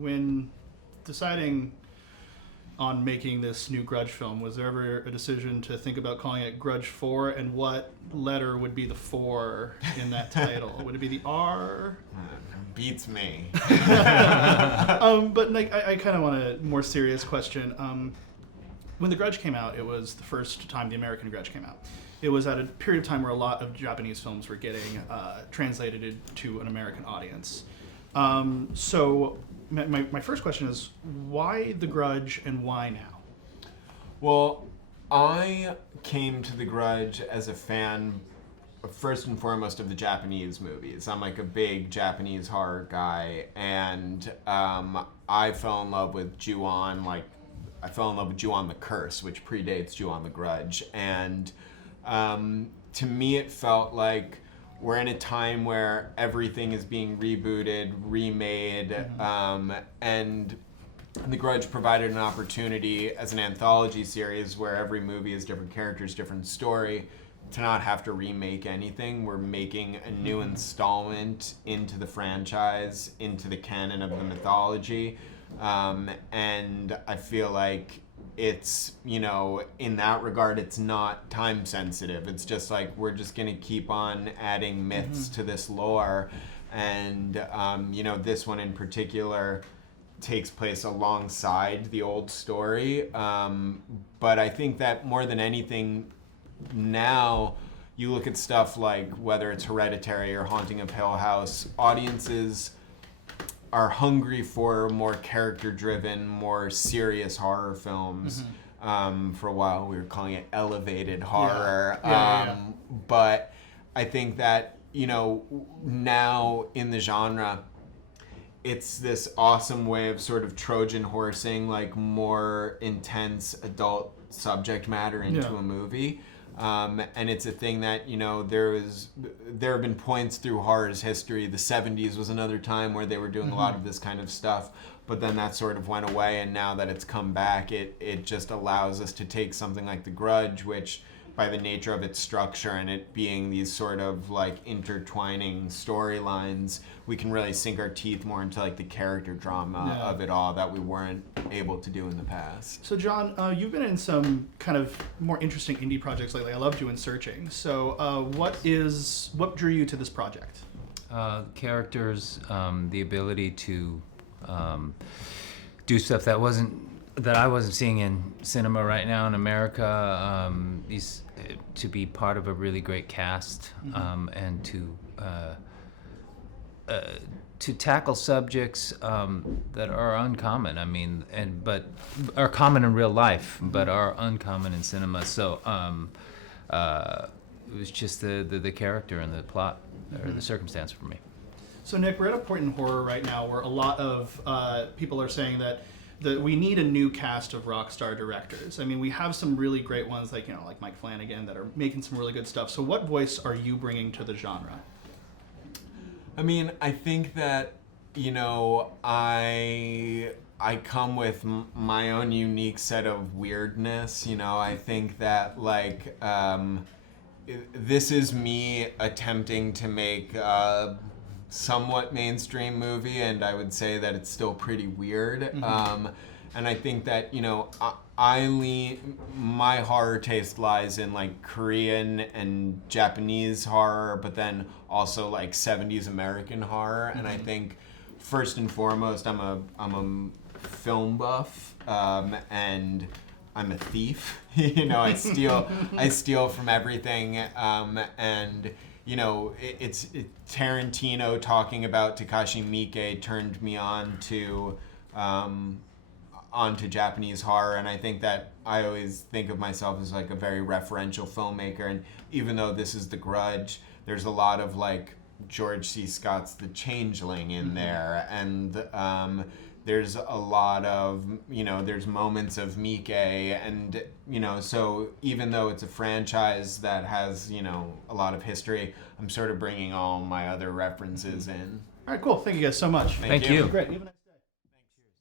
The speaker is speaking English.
when deciding on making this new Grudge film, was there ever a decision to think about calling it Grudge 4, and what letter would be the 4 in that title? Would it be the R? Beats me. But like, I kind of want a more serious question. When The Grudge came out, it was the first time the American Grudge came out. It was at a period of time where a lot of Japanese films were getting translated to an American audience. So my first question is, why The Grudge and why now? Well, I came to The Grudge as a fan, first and foremost, of the Japanese movies. I'm like a big Japanese horror guy, and I fell in love with Ju-on, the Curse, which predates Ju-on the Grudge. And to me, it felt like we're in a time where everything is being rebooted, remade, and The Grudge provided an opportunity as an anthology series where every movie is different characters, different story, to not have to remake anything. We're making a new installment into the franchise, into the canon of the mythology, and I feel like it's, in that regard, it's not time sensitive. It's just like, we're just going to keep on adding myths to this lore. And, this one in particular takes place alongside the old story. But I think that more than anything, now you look at stuff like whether it's Hereditary or Haunting of Hill House, audiences are hungry for more character-driven, more serious horror films. For a while, we were calling it elevated horror. But I think that, now in the genre, it's this awesome way of sort of Trojan horsing, like, more intense adult subject matter into a movie. And it's a thing that, there have been points through horror's history. The 70s was another time where they were doing a lot of this kind of stuff, but then that sort of went away, and now that it's come back, it just allows us to take something like The Grudge, which, by the nature of its structure and it being these sort of like intertwining storylines, we can really sink our teeth more into like the character drama of it all that we weren't able to do in the past. So John, you've been in some kind of more interesting indie projects lately. I loved you in Searching. So what drew you to this project? Characters, the ability to do stuff that I wasn't seeing in cinema right now in America. To be part of a really great cast, and to tackle subjects that are uncommon. I mean, but are common in real life, but are uncommon in cinema. So it was just the character and the plot or the circumstance for me. So Nick, we're at a point in horror right now where a lot of people are saying that we need a new cast of rock star directors. I mean, we have some really great ones like Mike Flanagan that are making some really good stuff. So what voice are you bringing to the genre? I mean, I think that, I come with my own unique set of weirdness. I think that this is me attempting to make somewhat mainstream movie, and I would say that it's still pretty weird. And I think that, my horror taste lies in like Korean and Japanese horror, but then also like 70s American horror. And I think first and foremost, I'm a film buff, and I'm a thief. I steal from everything, and it's Tarantino talking about Takashi Miike turned me on to onto Japanese horror, and I think that I always think of myself as like a very referential filmmaker. And even though this is The Grudge, there's a lot of like George C. Scott's The Changeling in there, and there's a lot of there's moments of Miike, and so even though it's a franchise that has a lot of history, I'm sort of bringing all my other references in. All right, cool. Thank you guys so much. Thank you. Great.